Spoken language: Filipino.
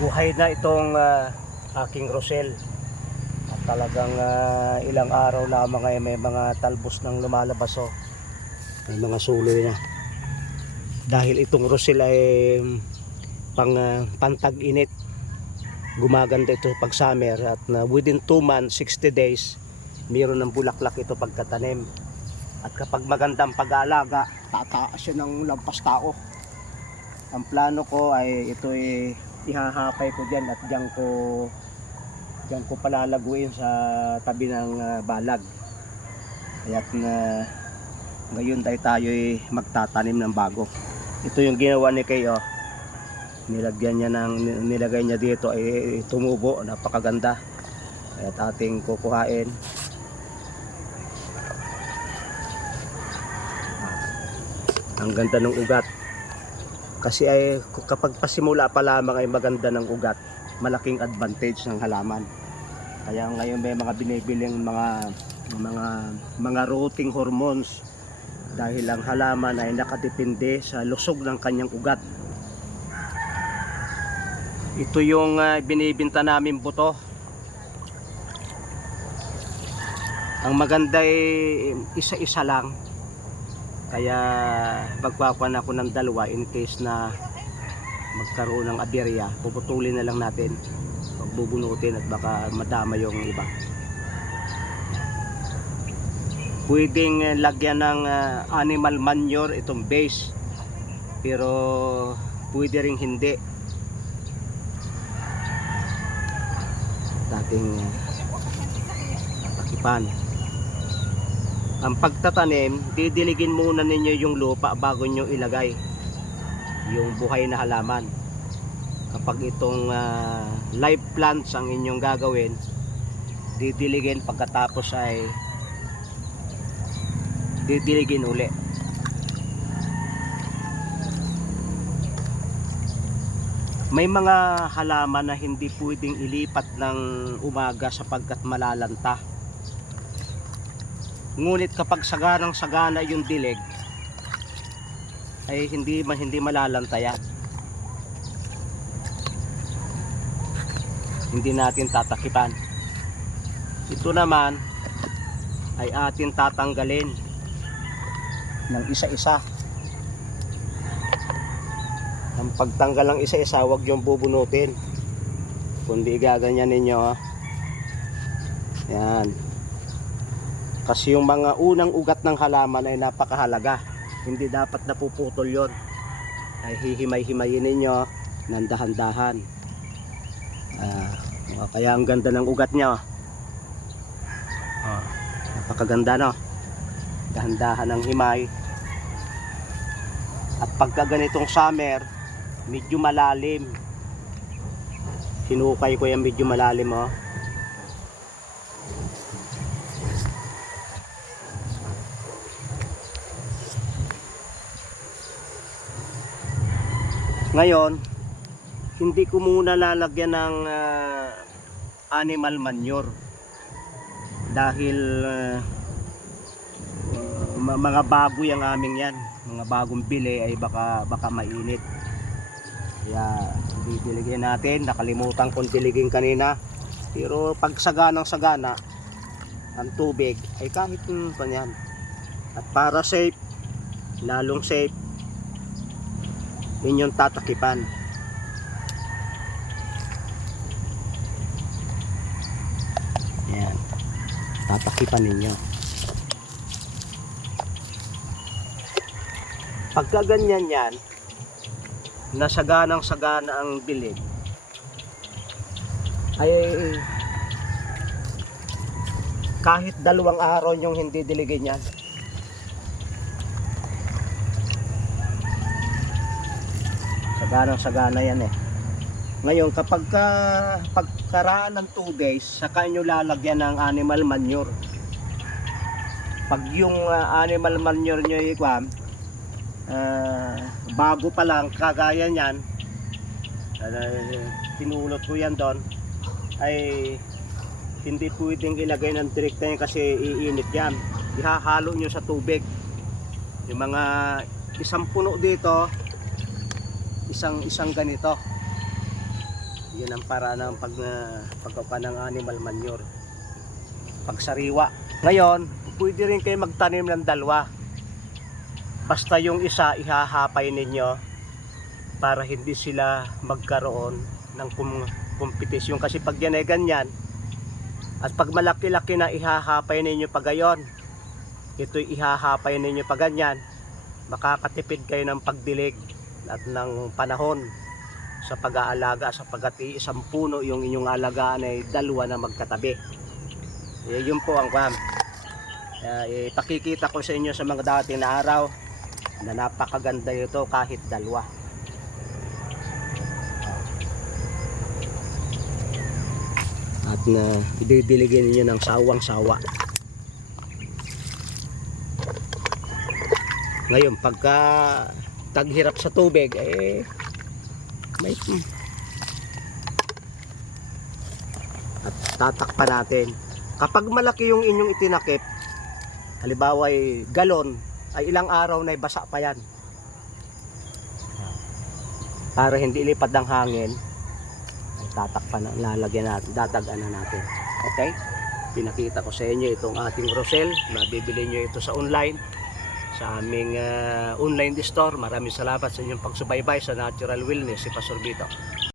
buhay na itong aking Rosel. At talagang ilang araw lamang ay may mga talbos ng lumalabas, oh. May mga suloy na. Dahil itong Rosel ay pantag-init. Gumaganda ito pag summer at within 2 months, 60 days, mayroon ng bulaklak ito pagkatanim. At kapag magandang pag-aalaga, tataas siya ng lampas tao. Ang plano ko ay ito ay ihahapay ko dyan at dyan ko palalaguin sa tabi ng balag. Kaya't ngayon tayo ay magtatanim ng bago. Ito yung ginawa ni Kay, oh. Nilagay niya dito ay tumubo, napakaganda. Kaya't ating kukuhain. Ang ganda ng ugat. Kasi ay kapag pasimula pa lamang ay maganda ng ugat, malaking advantage ng halaman. Kaya ngayon may mga binibiling mga rooting hormones dahil ang halaman ay nakadepende sa lusog ng kanyang ugat. Ito yung binibinta namin buto. Ang maganda ay isa-isa lang. Kaya magpapan ako ng dalawa in case na magkaroon ng aberya, puputulin na lang natin, pagbubunutin at baka madama yung iba. Pwedeng lagyan ng animal manure itong base, pero pwede ring hindi. Dating takipan. Ang pagtatanim, didiligin muna ninyo yung lupa bago nyo ilagay yung buhay na halaman. Kapag itong live plants ang inyong gagawin, didiligin, pagkatapos ay didiligin uli. May mga halaman na hindi pwedeng ilipat ng umaga sapagkat malalanta. Ngunit kapag saganang-sagana yung dilig, ay hindi malalanta yan. Hindi natin tatakipan. Ito naman ay atin tatanggalin ng isa-isa. Ang pagtanggal ng isa-isa, huwag yung bubunutin, kundi gaganyan ninyo. Yan. Kasi yung mga unang ugat ng halaman ay napakahalaga. Hindi dapat napuputol yon. Ay hihimay-himayin ninyo ng dahan-dahan. Kaya ang ganda ng ugat niya. Napakaganda, no? Dahan-dahan ng himay. At pagka ganitong summer, medyo malalim. Hinukay ko yan medyo malalim, oh. Ngayon, hindi ko muna lalagyan ng animal manure dahil mga bago yung aming yan, mga bagong bili ay baka mainit. Kaya didiligin natin. Nakalimutan kong diligin kanina, pero pag saganang-sagana ang tubig ay kahit kanyan. At para safe, lalong safe, inyong tatakipan. Yan, tatakipan ninyo. Pagka ganyan yan, nasaganang-sagana ang dilig, ay kahit 2 araw yung hindi diligin yan, saganang-sagana yan eh. Ngayon kapag pagkaraan ng 2 days, saka nyo lalagyan ng animal manure. Pag yung animal manure nyo bago pa lang, kagaya nyan, pinulot ko yan doon, ay hindi pwedeng ilagay ng direkta yan kasi iinit yan. Ihahalo nyo sa tubig. Yung mga isang puno dito, isang ganito, Yan ang para ng pagkuha ng animal manure. Pagsariwa. Ngayon, pwede rin kayo magtanim ng dalawa. Basta yung isa ihahapay ninyo para hindi sila magkaroon ng kompetisyon. Kasi pag yan ay ganyan, at pag malaki-laki na ihahapay ninyo pa gayon, ito ihahapay ninyo pa ganyan, makakatipid kayo ng pagdilig at ng panahon sa pag-aalaga, sapagkat isang puno yung inyong alagaan ay dalawa na magkatabi. Yun po ang ipakikita ko sa inyo sa mga dating na araw na napakaganda ito kahit dalawa. At na ididiligin niyo ng sawang-sawa. Ngayon pagka taghirap sa tubig may at tatakpan natin. Kapag malaki yung inyong itinakip, halimbawa ay galon, ay ilang araw na basa pa yan. Para hindi ilipad ng hangin, ay tatakpan na, lalagyan natin, dadagan na natin. Okay? Pinakita ko sa inyo itong ating Rosel. Mabibili nyo ito sa online, sa aming online store. Maraming salamat sa inyong pagsubaybay sa Natural Wellness, si Pastor Vito.